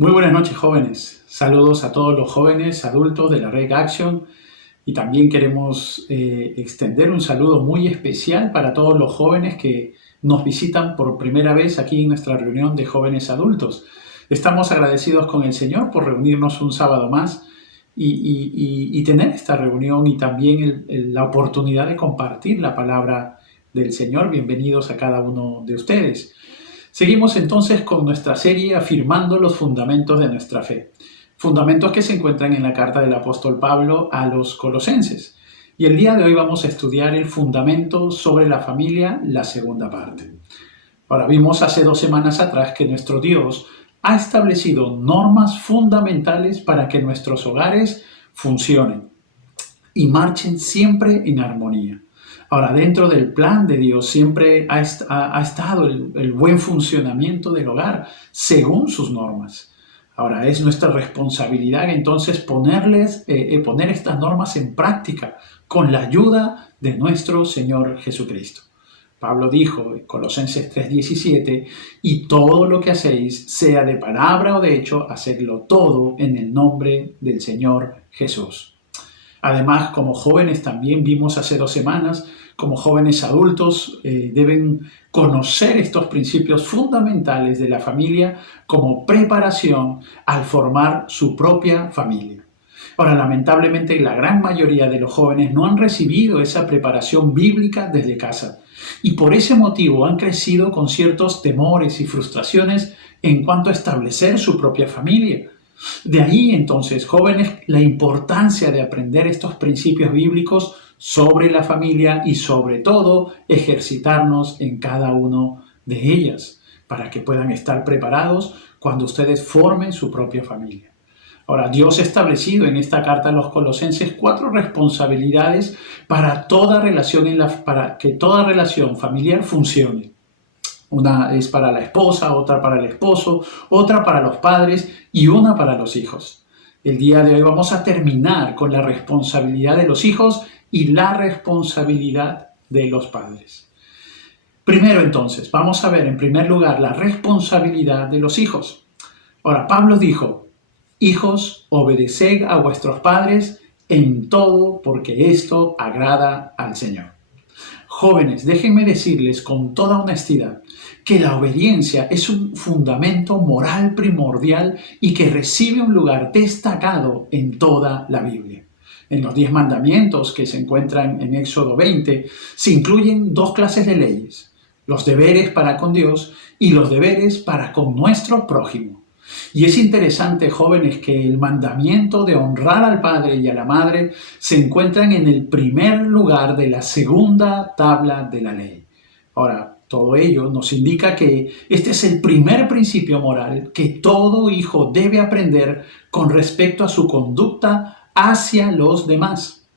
Muy buenas noches, jóvenes. Saludos a todos los jóvenes adultos de la Red Action y también queremos extender un saludo muy especial para todos los jóvenes que nos visitan por primera vez aquí en nuestra reunión de jóvenes adultos. Estamos agradecidos con el Señor por reunirnos un sábado más y tener esta reunión y también la oportunidad de compartir la palabra del Señor. Bienvenidos a cada uno de ustedes. Seguimos entonces con nuestra serie afirmando los fundamentos de nuestra fe. Fundamentos que se encuentran en la carta del apóstol Pablo a los Colosenses. Y el día de hoy vamos a estudiar el fundamento sobre la familia, la segunda parte. Ahora, vimos hace 2 semanas atrás que nuestro Dios ha establecido normas fundamentales para que nuestros hogares funcionen y marchen siempre en armonía. Ahora, dentro del plan de Dios siempre ha estado el buen funcionamiento del hogar según sus normas. Ahora, es nuestra responsabilidad entonces poner estas normas en práctica con la ayuda de nuestro Señor Jesucristo. Pablo dijo en Colosenses 3:17, y todo lo que hacéis, sea de palabra o de hecho, hacedlo todo en el nombre del Señor Jesús. Además, como jóvenes también vimos hace 2 semanas, como jóvenes adultos deben conocer estos principios fundamentales de la familia como preparación al formar su propia familia. Ahora, lamentablemente, la gran mayoría de los jóvenes no han recibido esa preparación bíblica desde casa y por ese motivo han crecido con ciertos temores y frustraciones en cuanto a establecer su propia familia. De ahí entonces, jóvenes, la importancia de aprender estos principios bíblicos sobre la familia y sobre todo ejercitarnos en cada uno de ellas para que puedan estar preparados cuando ustedes formen su propia familia. Ahora, Dios ha establecido en esta carta a los Colosenses 4 responsabilidades para para que toda relación familiar funcione. Una es para la esposa, otra para el esposo, otra para los padres y una para los hijos. El día de hoy vamos a terminar con la responsabilidad de los hijos y la responsabilidad de los padres. Primero entonces, vamos a ver en primer lugar la responsabilidad de los hijos. Ahora, Pablo dijo, hijos, obedeced a vuestros padres en todo porque esto agrada al Señor. Jóvenes, déjenme decirles con toda honestidad que la obediencia es un fundamento moral primordial y que recibe un lugar destacado en toda la Biblia. En los 10 mandamientos que se encuentran en Éxodo 20 se incluyen 2 clases de leyes, los deberes para con Dios y los deberes para con nuestro prójimo. Y es interesante, jóvenes, que el mandamiento de honrar al padre y a la madre se encuentran en el primer lugar de la segunda tabla de la ley. Ahora, todo ello nos indica que este es el primer principio moral que todo hijo debe aprender con respecto a su conducta hacia los demás.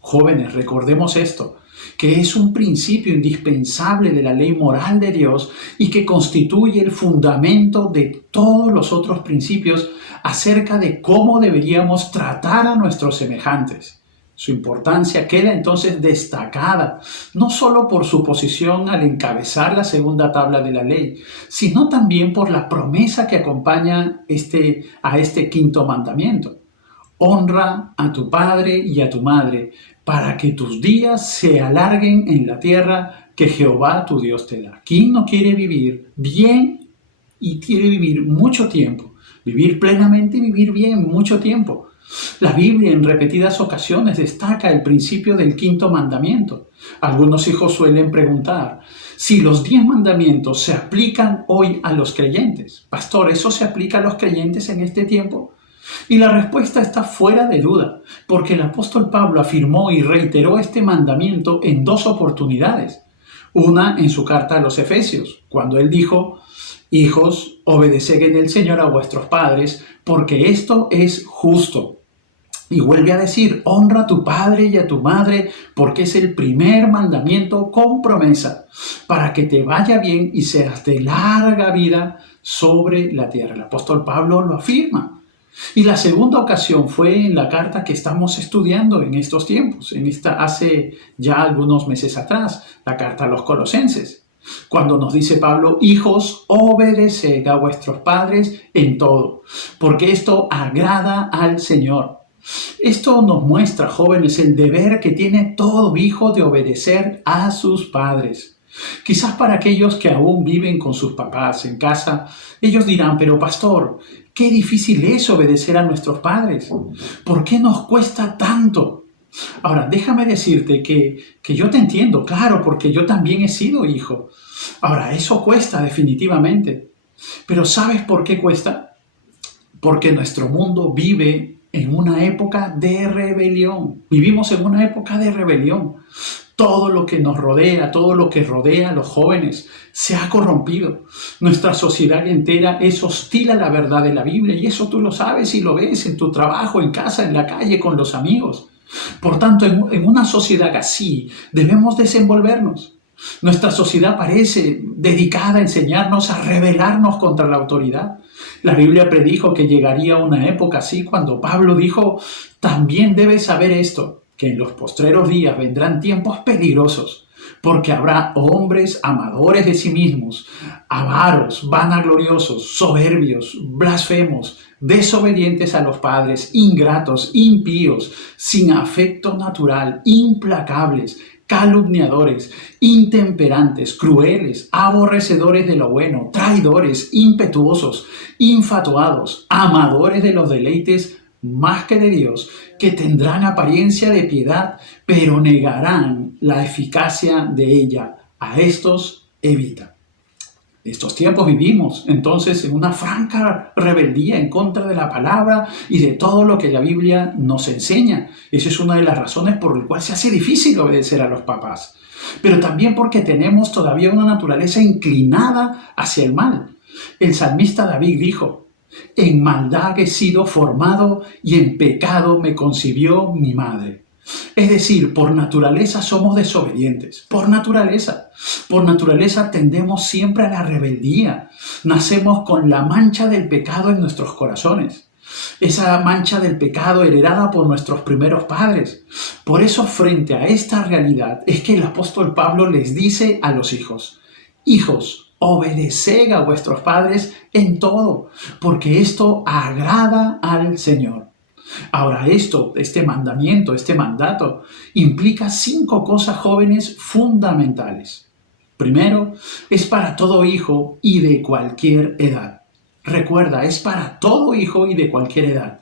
Jóvenes, recordemos esto, que es un principio indispensable de la ley moral de Dios y que constituye el fundamento de todos los otros principios acerca de cómo deberíamos tratar a nuestros semejantes. Su importancia queda entonces destacada, no solo por su posición al encabezar la segunda tabla de la ley, sino también por la promesa que acompaña a este quinto mandamiento. Honra a tu padre y a tu madre, para que tus días se alarguen en la tierra que Jehová tu Dios te da. ¿Quién no quiere vivir bien y quiere vivir mucho tiempo? Vivir plenamente y vivir bien mucho tiempo. La Biblia en repetidas ocasiones destaca el principio del quinto mandamiento. Algunos hijos suelen preguntar si los 10 mandamientos se aplican hoy a los creyentes. Pastor, ¿eso se aplica a los creyentes en este tiempo? Y la respuesta está fuera de duda, porque el apóstol Pablo afirmó y reiteró este mandamiento en 2 oportunidades. Una en su carta a los Efesios, cuando él dijo, hijos, obedeced en el Señor a vuestros padres, porque esto es justo. Y vuelve a decir, honra a tu padre y a tu madre, porque es el primer mandamiento con promesa, para que te vaya bien y seas de larga vida sobre la tierra. El apóstol Pablo lo afirma. Y la segunda ocasión fue en la carta que estamos estudiando en estos tiempos, hace ya algunos meses atrás, la carta a los Colosenses. Cuando nos dice Pablo, hijos, obedeced a vuestros padres en todo, porque esto agrada al Señor. Esto nos muestra, jóvenes, el deber que tiene todo hijo de obedecer a sus padres. Quizás para aquellos que aún viven con sus papás en casa, ellos dirán, pero pastor, qué difícil es obedecer a nuestros padres. ¿Por qué nos cuesta tanto? Ahora, déjame decirte que yo te entiendo, claro, porque yo también he sido hijo. Ahora, eso cuesta definitivamente. Pero ¿sabes por qué cuesta? Porque nuestro mundo vive en una época de rebelión. Vivimos en una época de rebelión. Todo lo que nos rodea, todo lo que rodea a los jóvenes se ha corrompido. Nuestra sociedad entera es hostil a la verdad de la Biblia y eso tú lo sabes y lo ves en tu trabajo, en casa, en la calle, con los amigos. Por tanto, en una sociedad así debemos desenvolvernos. Nuestra sociedad parece dedicada a enseñarnos a rebelarnos contra la autoridad. La Biblia predijo que llegaría una época así cuando Pablo dijo, también debes saber esto, que en los postreros días vendrán tiempos peligrosos, porque habrá hombres amadores de sí mismos, avaros, vanagloriosos, soberbios, blasfemos, desobedientes a los padres, ingratos, impíos, sin afecto natural, implacables, calumniadores, intemperantes, crueles, aborrecedores de lo bueno, traidores, impetuosos, infatuados, amadores de los deleites más que de Dios, que tendrán apariencia de piedad, pero negarán la eficacia de ella. A estos evita. Estos tiempos vivimos entonces en una franca rebeldía en contra de la palabra y de todo lo que la Biblia nos enseña. Esa es una de las razones por las cuales se hace difícil obedecer a los papás. Pero también porque tenemos todavía una naturaleza inclinada hacia el mal. El salmista David dijo, en maldad he sido formado y en pecado me concibió mi madre. Es decir, por naturaleza somos desobedientes, por naturaleza. Por naturaleza tendemos siempre a la rebeldía. Nacemos con la mancha del pecado en nuestros corazones. Esa mancha del pecado heredada por nuestros primeros padres. Por eso, frente a esta realidad, es que el apóstol Pablo les dice a los hijos, hijos, obedeced a vuestros padres en todo, porque esto agrada al Señor. Ahora este mandamiento, este mandato, implica 5 cosas jóvenes fundamentales. Primero, es para todo hijo y de cualquier edad. Recuerda, es para todo hijo y de cualquier edad.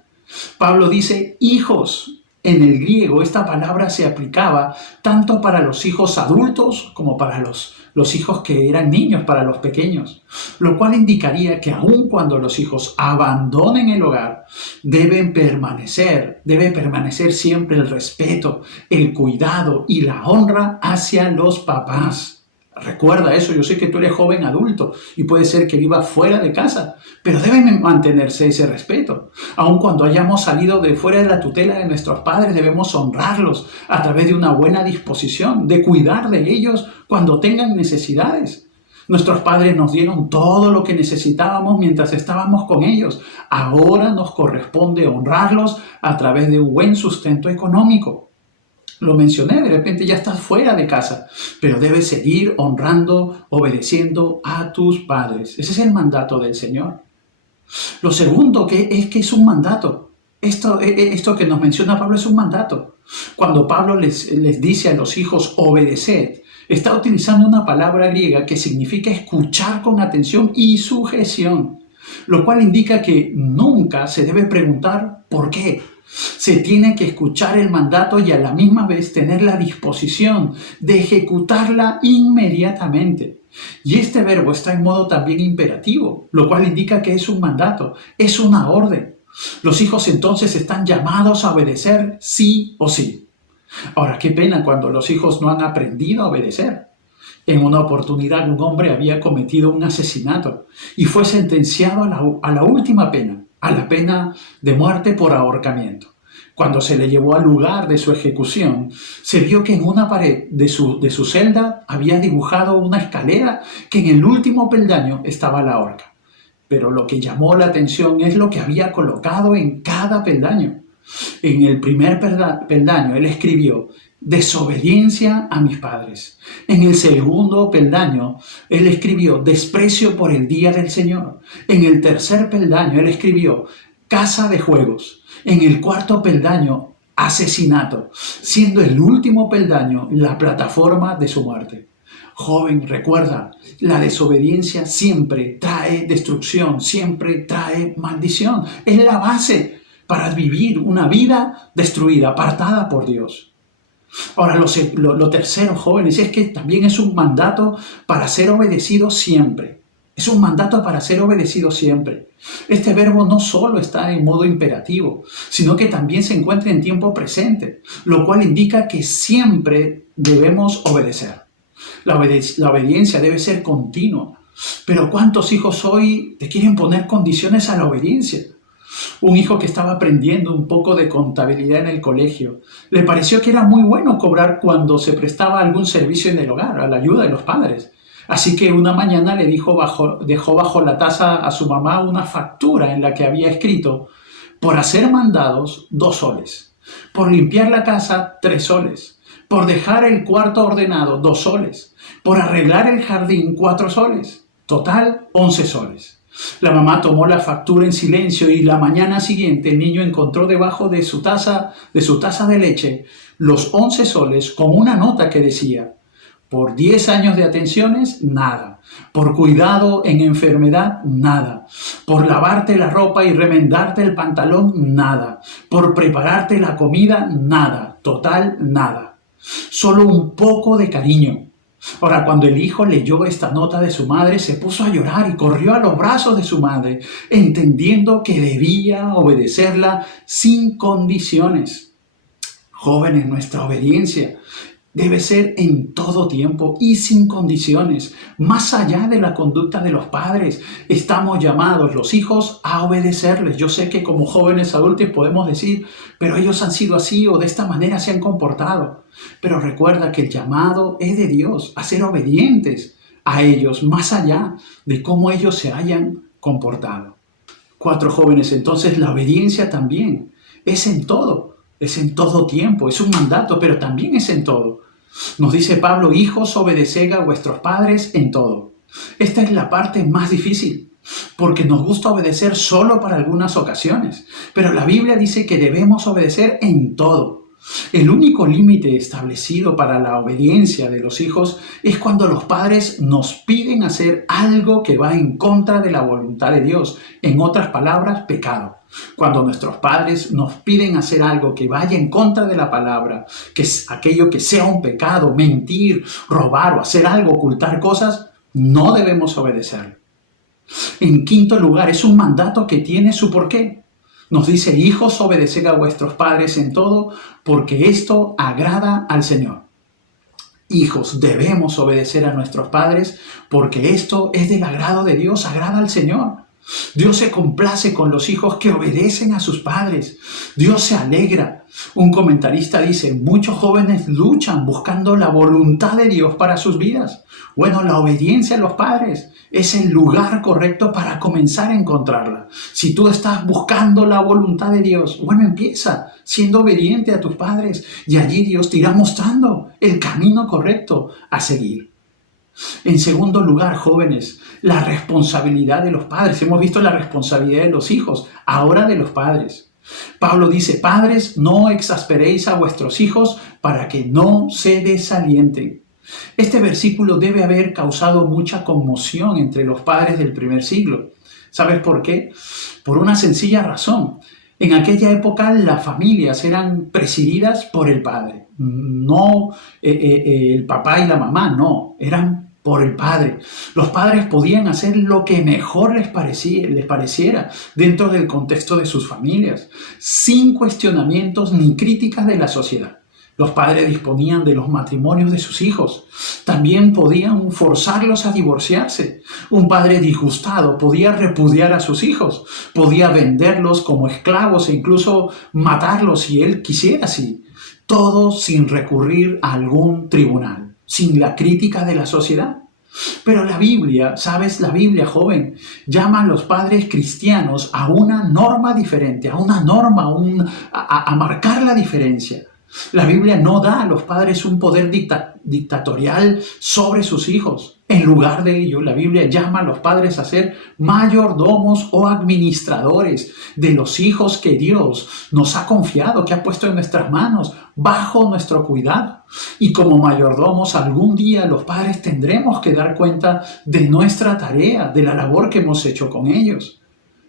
Pablo dice hijos. En el griego esta palabra se aplicaba tanto para los hijos adultos como para los hijos que eran niños, para los pequeños. Lo cual indicaría que aun cuando los hijos abandonen el hogar, debe permanecer siempre el respeto, el cuidado y la honra hacia los papás. Recuerda eso, yo sé que tú eres joven adulto y puede ser que vivas fuera de casa, pero debe mantenerse ese respeto. Aun cuando hayamos salido de fuera de la tutela de nuestros padres, debemos honrarlos a través de una buena disposición, de cuidar de ellos cuando tengan necesidades. Nuestros padres nos dieron todo lo que necesitábamos mientras estábamos con ellos. Ahora nos corresponde honrarlos a través de un buen sustento económico. Lo mencioné, de repente ya estás fuera de casa, pero debes seguir honrando, obedeciendo a tus padres. Ese es el mandato del Señor. Lo segundo es que es un mandato. Esto que nos menciona Pablo es un mandato. Cuando Pablo les dice a los hijos obedeced, está utilizando una palabra griega que significa escuchar con atención y sujeción, lo cual indica que nunca se debe preguntar ¿por qué? Se tiene que escuchar el mandato y a la misma vez tener la disposición de ejecutarla inmediatamente. Y este verbo está en modo también imperativo, lo cual indica que es un mandato, es una orden. Los hijos entonces están llamados a obedecer sí o sí. Ahora, qué pena cuando los hijos no han aprendido a obedecer. En una oportunidad un hombre había cometido un asesinato y fue sentenciado a la última pena, a la pena de muerte por ahorcamiento. Cuando se le llevó al lugar de su ejecución, se vio que en una pared de su celda había dibujado una escalera que en el último peldaño estaba la horca. Pero lo que llamó la atención es lo que había colocado en cada peldaño. En el primer peldaño él escribió, desobediencia a mis padres. En el segundo peldaño, él escribió desprecio por el día del Señor. En el tercer peldaño, él escribió casa de juegos. En el cuarto peldaño, asesinato, siendo el último peldaño la plataforma de su muerte. Joven, recuerda, la desobediencia siempre trae destrucción, siempre trae maldición. Es la base para vivir una vida destruida, apartada por Dios. Ahora, lo tercero, jóvenes, es que también es un mandato para ser obedecido siempre. Es un mandato para ser obedecido siempre. Este verbo no solo está en modo imperativo, sino que también se encuentra en tiempo presente, lo cual indica que siempre debemos obedecer. La obediencia debe ser continua. Pero ¿cuántos hijos hoy te quieren poner condiciones a la obediencia? Un hijo que estaba aprendiendo un poco de contabilidad en el colegio, le pareció que era muy bueno cobrar cuando se prestaba algún servicio en el hogar, a la ayuda de los padres. Así que una mañana le dejó bajo la taza a su mamá una factura en la que había escrito: por hacer mandados, 2 soles. Por limpiar la casa, 3 soles. Por dejar el cuarto ordenado, 2 soles. Por arreglar el jardín, 4 soles. Total, 11 soles. La mamá tomó la factura en silencio y la mañana siguiente el niño encontró debajo de su taza de leche los 11 soles con una nota que decía: por 10 años de atenciones, nada. Por cuidado en enfermedad, nada. Por lavarte la ropa y remendarte el pantalón, nada. Por prepararte la comida, nada. Total, nada. Solo un poco de cariño. Ahora, cuando el hijo leyó esta nota de su madre, se puso a llorar y corrió a los brazos de su madre, entendiendo que debía obedecerla sin condiciones. Jóvenes, nuestra obediencia debe ser en todo tiempo y sin condiciones. Más allá de la conducta de los padres, estamos llamados los hijos a obedecerles. Yo sé que como jóvenes adultos podemos decir, pero ellos han sido así o de esta manera se han comportado. Pero recuerda que el llamado es de Dios, a ser obedientes a ellos, más allá de cómo ellos se hayan comportado. 4 jóvenes, entonces la obediencia también es en todo. Es en todo tiempo, es un mandato, pero también es en todo. Nos dice Pablo: hijos, obedeced a vuestros padres en todo. Esta es la parte más difícil, porque nos gusta obedecer solo para algunas ocasiones, pero la Biblia dice que debemos obedecer en todo. El único límite establecido para la obediencia de los hijos es cuando los padres nos piden hacer algo que va en contra de la voluntad de Dios. En otras palabras, pecado. Cuando nuestros padres nos piden hacer algo que vaya en contra de la palabra, que es aquello que sea un pecado, mentir, robar o hacer algo, ocultar cosas, no debemos obedecer. En quinto lugar, es un mandato que tiene su porqué. Nos dice: hijos, obedeced a vuestros padres en todo, porque esto agrada al Señor. Hijos, debemos obedecer a nuestros padres porque esto es del agrado de Dios, agrada al Señor. Dios se complace con los hijos que obedecen a sus padres. Dios se alegra. Un comentarista dice: muchos jóvenes luchan buscando la voluntad de Dios para sus vidas. Bueno, la obediencia a los padres es el lugar correcto para comenzar a encontrarla. Si tú estás buscando la voluntad de Dios, bueno, empieza siendo obediente a tus padres y allí Dios te irá mostrando el camino correcto a seguir. En segundo lugar, jóvenes, la responsabilidad de los padres. Hemos visto la responsabilidad de los hijos, ahora de los padres. Pablo dice: padres, no exasperéis a vuestros hijos para que no se desalienten. Este versículo debe haber causado mucha conmoción entre los padres del primer siglo. ¿Sabes por qué? Por una sencilla razón. En aquella época las familias eran presididas por el padre, no el papá y la mamá, no, eran por el padre. Los padres podían hacer lo que mejor les pareciera dentro del contexto de sus familias, sin cuestionamientos ni críticas de la sociedad. Los padres disponían de los matrimonios de sus hijos. También podían forzarlos a divorciarse. Un padre disgustado podía repudiar a sus hijos, podía venderlos como esclavos e incluso matarlos si él quisiera así. Todo sin recurrir a algún tribunal, sin la crítica de la sociedad. Pero la Biblia, ¿sabes? La Biblia, joven, llama a los padres cristianos a una norma diferente, a una norma, a marcar la diferencia. La Biblia no da a los padres un poder dictatorial sobre sus hijos. En lugar de ello, la Biblia llama a los padres a ser mayordomos o administradores de los hijos que Dios nos ha confiado, que ha puesto en nuestras manos, bajo nuestro cuidado. Y como mayordomos, algún día los padres tendremos que dar cuenta de nuestra tarea, de la labor que hemos hecho con ellos.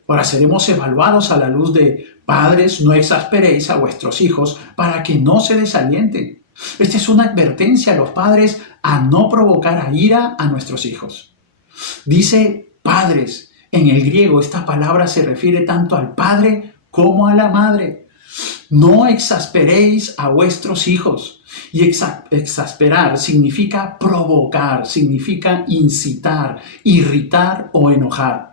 Ahora seremos evaluados a la luz de: padres, no exasperéis a vuestros hijos para que no se desalienten. Esta es una advertencia a los padres a no provocar a ira a nuestros hijos. Dice padres. En el griego esta palabra se refiere tanto al padre como a la madre. No exasperéis a vuestros hijos. Y exasperar significa provocar, significa incitar, irritar o enojar.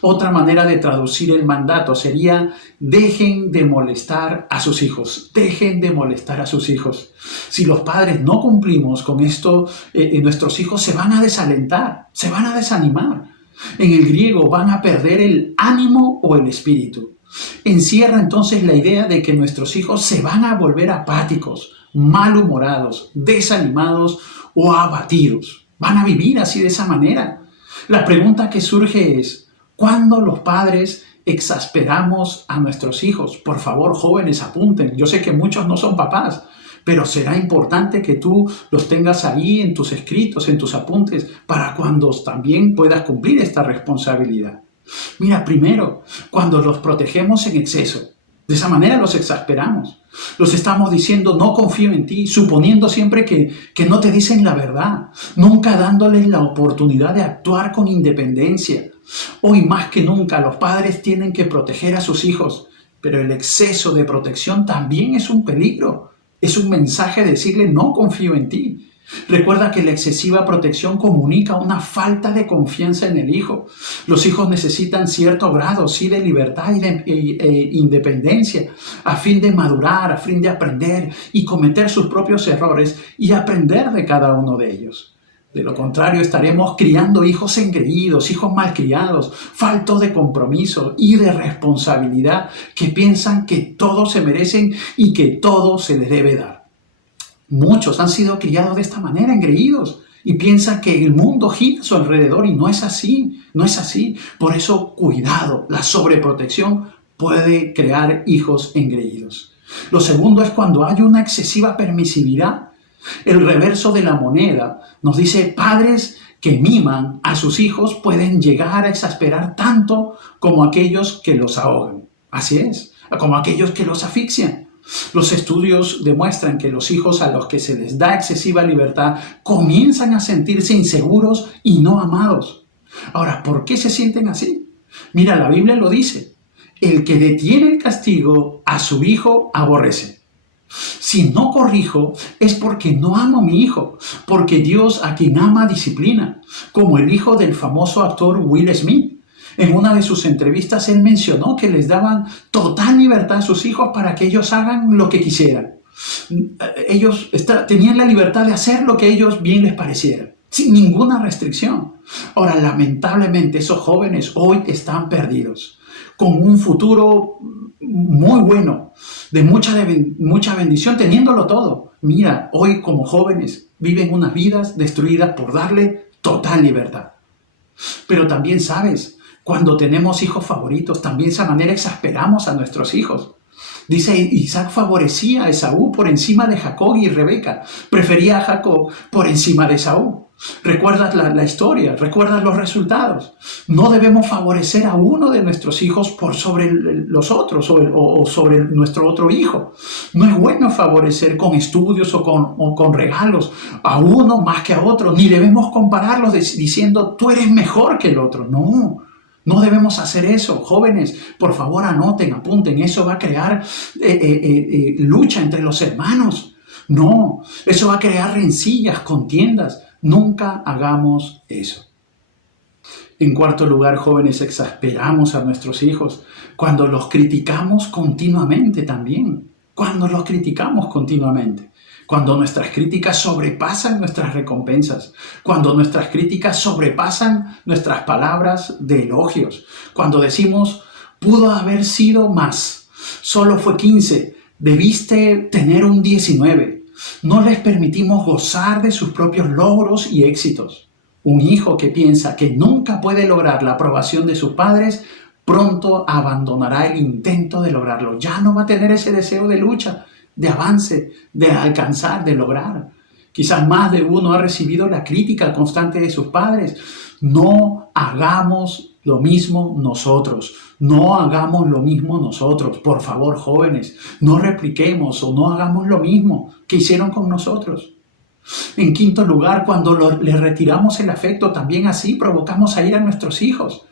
Otra manera de traducir el mandato sería: dejen de molestar a sus hijos, dejen de molestar a sus hijos. Si los padres no cumplimos con esto, nuestros hijos se van a desalentar, se van a desanimar. En el griego van a perder el ánimo o el espíritu. Encierra entonces la idea de que nuestros hijos se van a volver apáticos, malhumorados, desanimados o abatidos. Van a vivir así de esa manera. La pregunta que surge es: ¿cuándo los padres exasperamos a nuestros hijos? Por favor, jóvenes, apunten. Yo sé que muchos no son papás, pero será importante que tú los tengas ahí en tus escritos, en tus apuntes, para cuando también puedas cumplir esta responsabilidad. Mira, primero, cuando los protegemos en exceso. De esa manera los exasperamos. Los estamos diciendo: no confío en ti, suponiendo siempre que no te dicen la verdad, nunca dándoles la oportunidad de actuar con independencia. Hoy más que nunca los padres tienen que proteger a sus hijos, pero el exceso de protección también es un peligro. Es un mensaje de decirle: no confío en ti. Recuerda que la excesiva protección comunica una falta de confianza en el hijo. Los hijos necesitan cierto grado, sí, de libertad y de independencia, a fin de madurar, a fin de aprender y cometer sus propios errores y aprender de cada uno de ellos. De lo contrario, estaremos criando hijos engreídos, hijos malcriados, faltos de compromiso y de responsabilidad, que piensan que todo se merecen y que todo se les debe dar. Muchos han sido criados de esta manera, engreídos, y piensan que el mundo gira a su alrededor, y no es así, no es así. Por eso, cuidado, la sobreprotección puede crear hijos engreídos. Lo segundo es cuando hay una excesiva permisividad. El reverso de la moneda nos dice: padres que miman a sus hijos pueden llegar a exasperar tanto como aquellos que los ahogan. Así es, como aquellos que los asfixian. Los estudios demuestran que los hijos a los que se les da excesiva libertad comienzan a sentirse inseguros y no amados. Ahora, ¿por qué se sienten así? Mira, la Biblia lo dice: el que detiene el castigo a su hijo aborrece. Si no corrijo es porque no amo a mi hijo, porque Dios a quien ama disciplina, como el hijo del famoso actor Will Smith. En una de sus entrevistas él mencionó que les daban total libertad a sus hijos para que ellos hagan lo que quisieran. Ellos tenían la libertad de hacer lo que ellos bien les pareciera, sin ninguna restricción. Ahora, lamentablemente, esos jóvenes hoy están perdidos, con un futuro muy bueno, de mucha bendición, teniéndolo todo. Mira, hoy como jóvenes viven unas vidas destruidas por darle total libertad. Pero también sabes, cuando tenemos hijos favoritos, también de esa manera exasperamos a nuestros hijos. Dice: Isaac favorecía a Esaú por encima de Jacob y Rebeca. Prefería a Jacob por encima de Esaú. ¿Recuerdas la historia? ¿Recuerdas los resultados? No debemos favorecer a uno de nuestros hijos por sobre los otros o sobre nuestro otro hijo. No es bueno favorecer con estudios o con regalos a uno más que a otro. Ni debemos compararlos diciendo: tú eres mejor que el otro. No debemos hacer eso. Jóvenes, por favor, anoten, apunten. Eso va a crear lucha entre los hermanos. No, eso va a crear rencillas, contiendas. Nunca hagamos eso. En cuarto lugar, jóvenes, exasperamos a nuestros hijos cuando los criticamos continuamente también. Cuando los criticamos continuamente. Cuando nuestras críticas sobrepasan nuestras recompensas, cuando nuestras críticas sobrepasan nuestras palabras de elogios, cuando decimos: pudo haber sido más, solo fue 15, Debiste tener un 19. No les permitimos gozar de sus propios logros y éxitos. Un hijo que piensa que nunca puede lograr la aprobación de sus padres, pronto abandonará el intento de lograrlo. Ya no va a tener ese deseo de lucha, de avance, de alcanzar, de lograr. Quizás más de uno ha recibido la crítica constante de sus padres. No hagamos lo mismo nosotros. No hagamos lo mismo nosotros. Por favor, jóvenes, no repliquemos o no hagamos lo mismo que hicieron con nosotros. En quinto lugar, cuando le retiramos el afecto, también así provocamos a ir a nuestros hijos.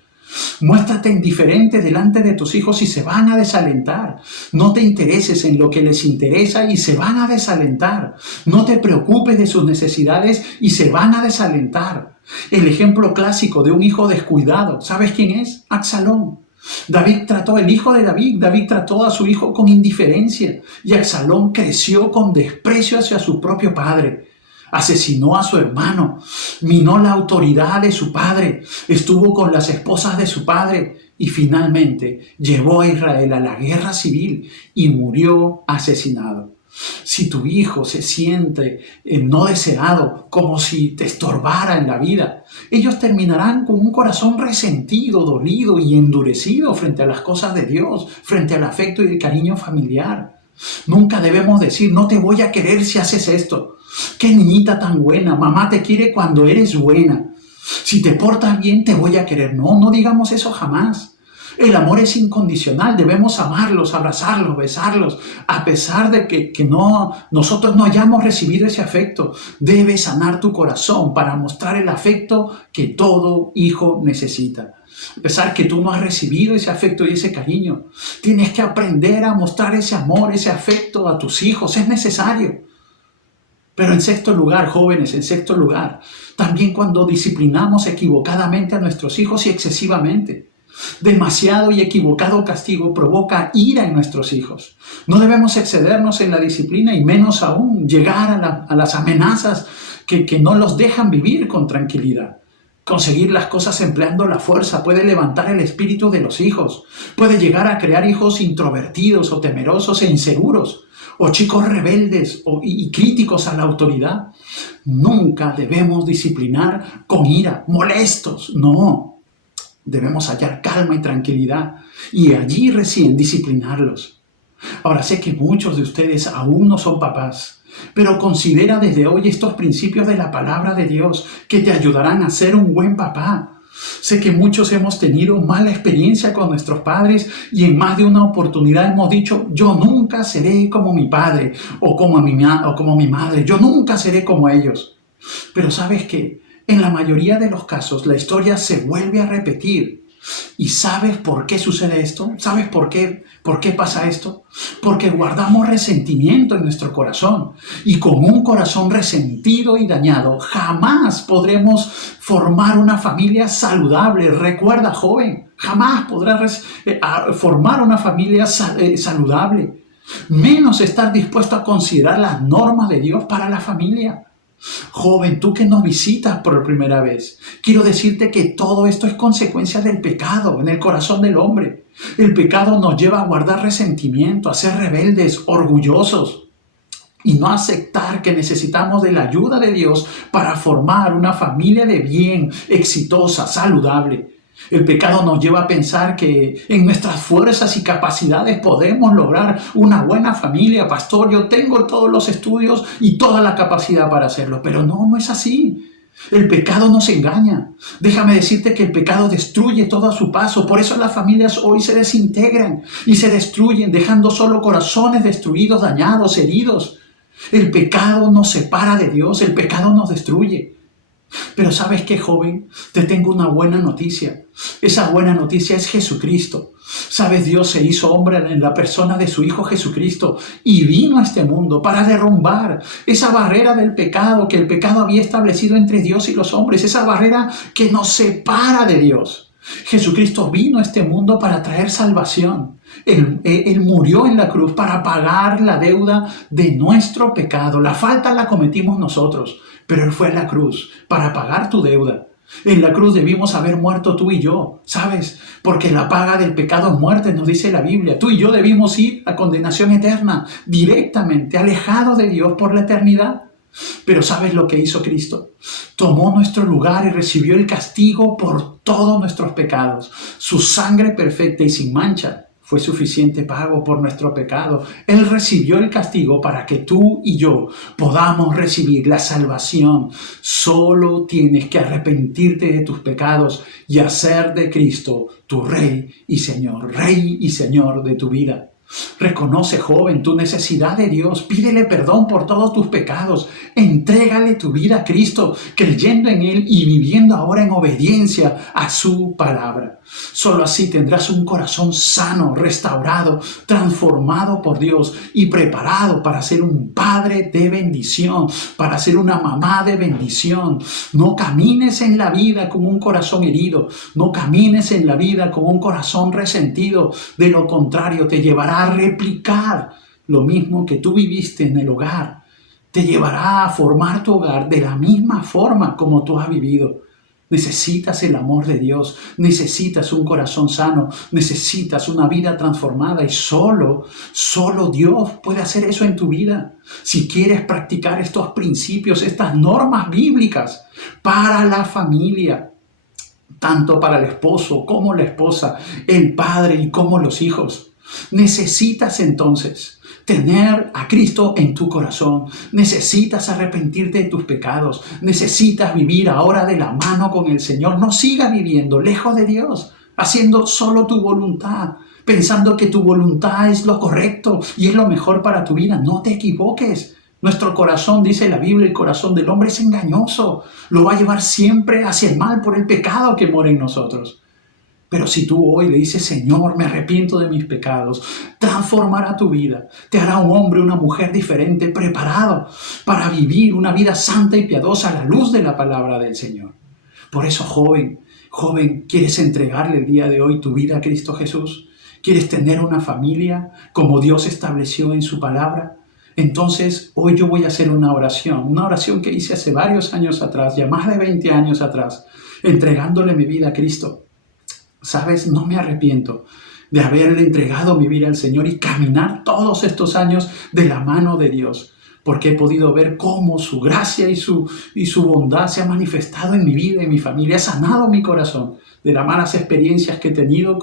Muéstrate indiferente delante de tus hijos y se van a desalentar. No te intereses en lo que les interesa y se van a desalentar. No te preocupes de sus necesidades y se van a desalentar. El ejemplo clásico de un hijo descuidado, ¿sabes quién es? Absalón. El hijo de David trató a su hijo con indiferencia y Absalón creció con desprecio hacia su propio padre. Asesinó a su hermano, minó la autoridad de su padre, estuvo con las esposas de su padre y finalmente llevó a Israel a la guerra civil y murió asesinado. Si tu hijo se siente no deseado, como si te estorbara en la vida, ellos terminarán con un corazón resentido, dolido y endurecido frente a las cosas de Dios, frente al afecto y el cariño familiar. Nunca debemos decir, no te voy a querer si haces esto. ¡Qué niñita tan buena! Mamá te quiere cuando eres buena. Si te portas bien, te voy a querer. No, no digamos eso jamás. El amor es incondicional. Debemos amarlos, abrazarlos, besarlos. A pesar de que nosotros no hayamos recibido ese afecto, debes sanar tu corazón para mostrar el afecto que todo hijo necesita. A pesar que tú no has recibido ese afecto y ese cariño, tienes que aprender a mostrar ese amor, ese afecto a tus hijos. Es necesario. Pero en sexto lugar, jóvenes, también cuando disciplinamos equivocadamente a nuestros hijos y excesivamente. Demasiado y equivocado castigo provoca ira en nuestros hijos. No debemos excedernos en la disciplina y menos aún llegar a las amenazas que no los dejan vivir con tranquilidad. Conseguir las cosas empleando la fuerza puede levantar el espíritu de los hijos. Puede llegar a crear hijos introvertidos o temerosos e inseguros. O chicos rebeldes y críticos a la autoridad. Nunca debemos disciplinar con ira, molestos. No, debemos hallar calma y tranquilidad y allí recién disciplinarlos. Ahora sé que muchos de ustedes aún no son papás, pero considera desde hoy estos principios de la palabra de Dios que te ayudarán a ser un buen papá. Sé que muchos hemos tenido mala experiencia con nuestros padres y en más de una oportunidad hemos dicho, yo nunca seré como mi padre o como mi madre, yo nunca seré como ellos. Pero ¿sabes qué? En la mayoría de los casos la historia se vuelve a repetir. ¿Y sabes por qué sucede esto? ¿Sabes por qué pasa esto? Porque guardamos resentimiento en nuestro corazón y con un corazón resentido y dañado jamás podremos formar una familia saludable. Recuerda, joven, jamás podrás formar una familia saludable. Menos estar dispuesto a considerar las normas de Dios para la familia. Joven, tú que nos visitas por primera vez, quiero decirte que todo esto es consecuencia del pecado en el corazón del hombre. El pecado nos lleva a guardar resentimiento, a ser rebeldes, orgullosos y no aceptar que necesitamos de la ayuda de Dios para formar una familia de bien, exitosa, saludable. El pecado nos lleva a pensar que en nuestras fuerzas y capacidades podemos lograr una buena familia. Pastor, yo tengo todos los estudios y toda la capacidad para hacerlo. Pero no es así. El pecado nos engaña. Déjame decirte que el pecado destruye todo a su paso. Por eso las familias hoy se desintegran y se destruyen, dejando solo corazones destruidos, dañados, heridos. El pecado nos separa de Dios. El pecado nos destruye. Pero ¿sabes qué, joven? Te tengo una buena noticia. Esa buena noticia es Jesucristo. ¿Sabes? Dios se hizo hombre en la persona de su Hijo Jesucristo y vino a este mundo para derrumbar esa barrera del pecado que el pecado había establecido entre Dios y los hombres, esa barrera que nos separa de Dios. Jesucristo vino a este mundo para traer salvación. Él murió en la cruz para pagar la deuda de nuestro pecado. La falta la cometimos nosotros, pero Él fue a la cruz para pagar tu deuda. En la cruz debimos haber muerto tú y yo, ¿sabes? Porque la paga del pecado es muerte, nos dice la Biblia. Tú y yo debimos ir a condenación eterna, directamente, alejados de Dios por la eternidad. Pero ¿sabes lo que hizo Cristo? Tomó nuestro lugar y recibió el castigo por todos nuestros pecados. Su sangre perfecta y sin mancha fue suficiente pago por nuestro pecado. Él recibió el castigo para que tú y yo podamos recibir la salvación. Solo tienes que arrepentirte de tus pecados y hacer de Cristo tu Rey y Señor de tu vida. Reconoce, joven, tu necesidad de Dios. Pídele perdón por todos tus pecados. Entrégale tu vida a Cristo, creyendo en Él y viviendo ahora en obediencia a su palabra. Solo así tendrás un corazón sano, restaurado, transformado por Dios y preparado para ser un padre de bendición, para ser una mamá de bendición. No camines en la vida con un corazón herido. No camines en la vida con un corazón resentido. De lo contrario, te llevará a replicar lo mismo que tú viviste en el hogar. Te llevará a formar tu hogar de la misma forma como tú has vivido. Necesitas el amor de Dios, necesitas un corazón sano, necesitas una vida transformada y solo Dios puede hacer eso en tu vida. Si quieres practicar estos principios, estas normas bíblicas para la familia, tanto para el esposo como la esposa, el padre y como los hijos, necesitas entonces tener a Cristo en tu corazón. Necesitas arrepentirte de tus pecados. Necesitas vivir ahora de la mano con el Señor. No sigas viviendo lejos de Dios, haciendo solo tu voluntad, pensando que tu voluntad es lo correcto y es lo mejor para tu vida. No te equivoques. Nuestro corazón, dice la Biblia, el corazón del hombre es engañoso. Lo va a llevar siempre hacia el mal por el pecado que mora en nosotros. Pero si tú hoy le dices, Señor, me arrepiento de mis pecados, transformará tu vida. Te hará un hombre, una mujer diferente, preparado para vivir una vida santa y piadosa a la luz de la palabra del Señor. Por eso, joven, ¿quieres entregarle el día de hoy tu vida a Cristo Jesús? ¿Quieres tener una familia como Dios estableció en su palabra? Entonces, hoy yo voy a hacer una oración que hice hace varios años atrás, ya más de 20 años atrás, entregándole mi vida a Cristo. ¿Sabes? No me arrepiento de haberle entregado mi vida al Señor y caminar todos estos años de la mano de Dios, porque he podido ver cómo su gracia y su bondad se ha manifestado en mi vida, en mi familia, ha sanado mi corazón de las malas experiencias que he tenido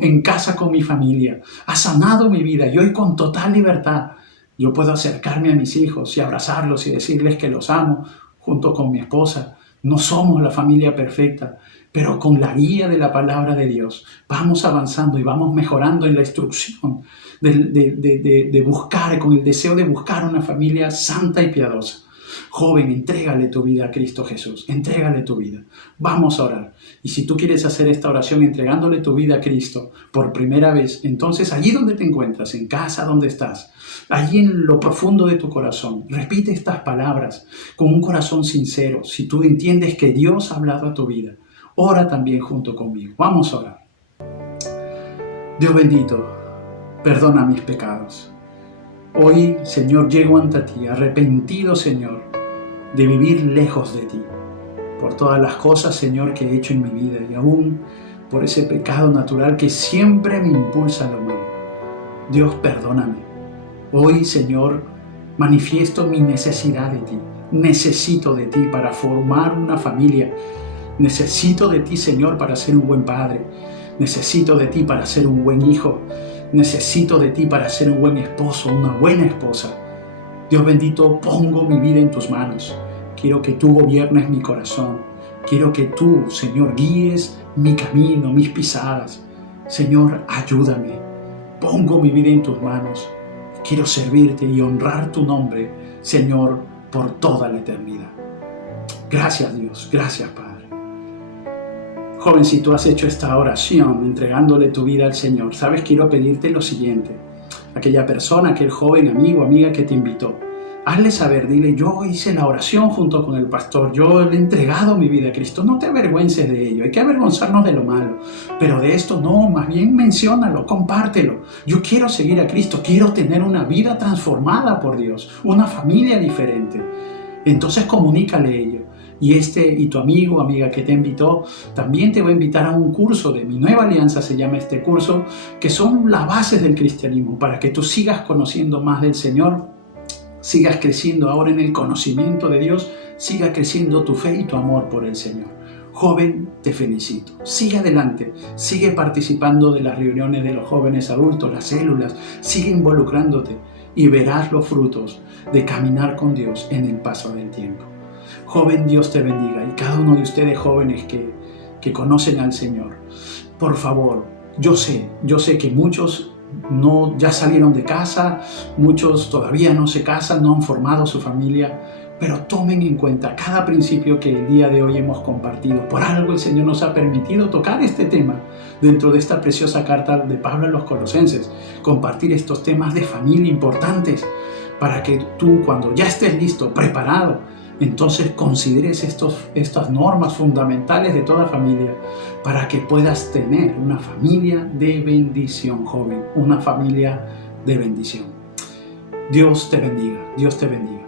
en casa con mi familia, ha sanado mi vida y hoy con total libertad yo puedo acercarme a mis hijos y abrazarlos y decirles que los amo junto con mi esposa. No somos la familia perfecta, pero con la guía de la palabra de Dios vamos avanzando y vamos mejorando en la instrucción de buscar, con el deseo de buscar una familia santa y piadosa. Joven, entrégale tu vida a Cristo Jesús, entrégale tu vida. Vamos a orar. Y si tú quieres hacer esta oración entregándole tu vida a Cristo por primera vez, entonces allí donde te encuentras, en casa donde estás, allí en lo profundo de tu corazón, repite estas palabras con un corazón sincero. Si tú entiendes que Dios ha hablado a tu vida, ora también junto conmigo. Vamos a orar. Dios bendito, perdona mis pecados. Hoy, Señor, llego ante ti, arrepentido, Señor, de vivir lejos de ti, por todas las cosas, Señor, que he hecho en mi vida y aún por ese pecado natural que siempre me impulsa a lo malo. Dios, perdóname. Hoy, Señor, manifiesto mi necesidad de ti. Necesito de ti para formar una familia. Necesito de ti, Señor, para ser un buen padre. Necesito de ti para ser un buen hijo. Necesito de ti para ser un buen esposo, una buena esposa. Dios bendito, pongo mi vida en tus manos. Quiero que tú gobiernes mi corazón. Quiero que tú, Señor, guíes mi camino, mis pisadas. Señor, ayúdame. Pongo mi vida en tus manos. Quiero servirte y honrar tu nombre, Señor, por toda la eternidad. Gracias, Dios. Gracias, Padre. Joven, si tú has hecho esta oración entregándole tu vida al Señor, ¿sabes? Quiero pedirte lo siguiente. Aquella persona, aquel joven amigo, amiga que te invitó, hazle saber, dile, yo hice la oración junto con el pastor, yo le he entregado mi vida a Cristo. No te avergüences de ello, hay que avergonzarnos de lo malo, pero de esto no, más bien menciónalo, compártelo. Yo quiero seguir a Cristo, quiero tener una vida transformada por Dios, una familia diferente. Entonces comunícale ello Y tu amigo o amiga que te invitó, también te va a invitar a un curso de Mi Nueva Alianza, se llama este curso, que son las bases del cristianismo, para que tú sigas conociendo más del Señor, sigas creciendo ahora en el conocimiento de Dios, siga creciendo tu fe y tu amor por el Señor. Joven, te felicito. Sigue adelante, sigue participando de las reuniones de los jóvenes adultos, las células, sigue involucrándote y verás los frutos de caminar con Dios en el paso del tiempo. Joven, Dios te bendiga, y cada uno de ustedes jóvenes que conocen al Señor, por favor, yo sé que muchos ya salieron de casa, muchos todavía no se casan, no han formado su familia, pero tomen en cuenta cada principio que el día de hoy hemos compartido. Por algo el Señor nos ha permitido tocar este tema dentro de esta preciosa carta de Pablo a los Colosenses, compartir estos temas de familia importantes para que tú, cuando ya estés listo, preparado, entonces consideres estas normas fundamentales de toda familia para que puedas tener una familia de bendición, joven, una familia de bendición. Dios te bendiga, Dios te bendiga.